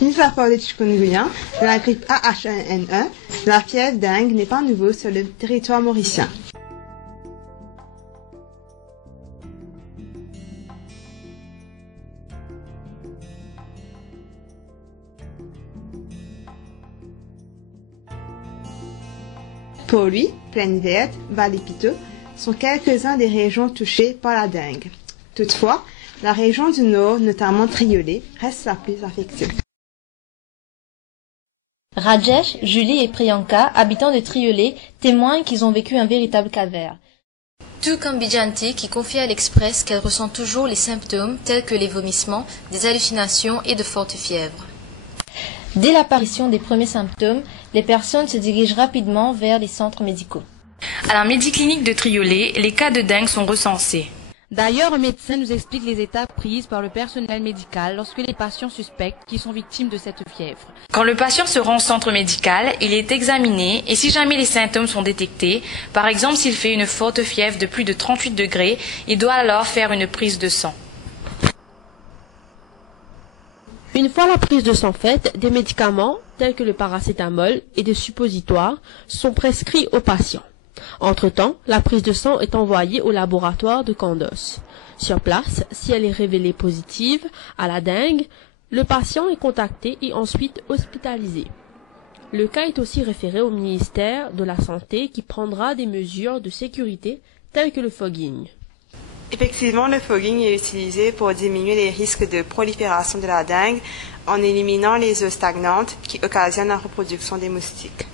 Une fois par le chikungunya, de la grippe AH1N1, la fièvre dengue n'est pas nouveau sur le territoire mauricien. Pour lui, Plaine Verte, Vallée-Piteau sont quelques-uns des régions touchées par la dengue. Toutefois, la région du Nord, notamment Triolet, reste la plus affectée. Rajesh, Julie et Priyanka, habitants de Triolet, témoignent qu'ils ont vécu un véritable calvaire. Tout comme Bijanti qui confie à l'Express qu'elle ressent toujours les symptômes tels que les vomissements, des hallucinations et de fortes fièvres. Dès l'apparition des premiers symptômes, les personnes se dirigent rapidement vers les centres médicaux. À la Médiclinique de Triolet, les cas de dengue sont recensés. D'ailleurs, un médecin nous explique les étapes prises par le personnel médical lorsque les patients suspectent qu'ils sont victimes de cette fièvre. Quand le patient se rend au centre médical, il est examiné et si jamais les symptômes sont détectés, par exemple s'il fait une forte fièvre de plus de 38 degrés, il doit alors faire une prise de sang. Une fois la prise de sang faite, des médicaments, tels que le paracétamol et des suppositoires, sont prescrits aux patients. Entre-temps, la prise de sang est envoyée au laboratoire de Candos. Sur place, si elle est révélée positive à la dengue, le patient est contacté et ensuite hospitalisé. Le cas est aussi référé au ministère de la Santé qui prendra des mesures de sécurité telles que le fogging. Effectivement, le fogging est utilisé pour diminuer les risques de prolifération de la dengue en éliminant les eaux stagnantes qui occasionnent la reproduction des moustiques.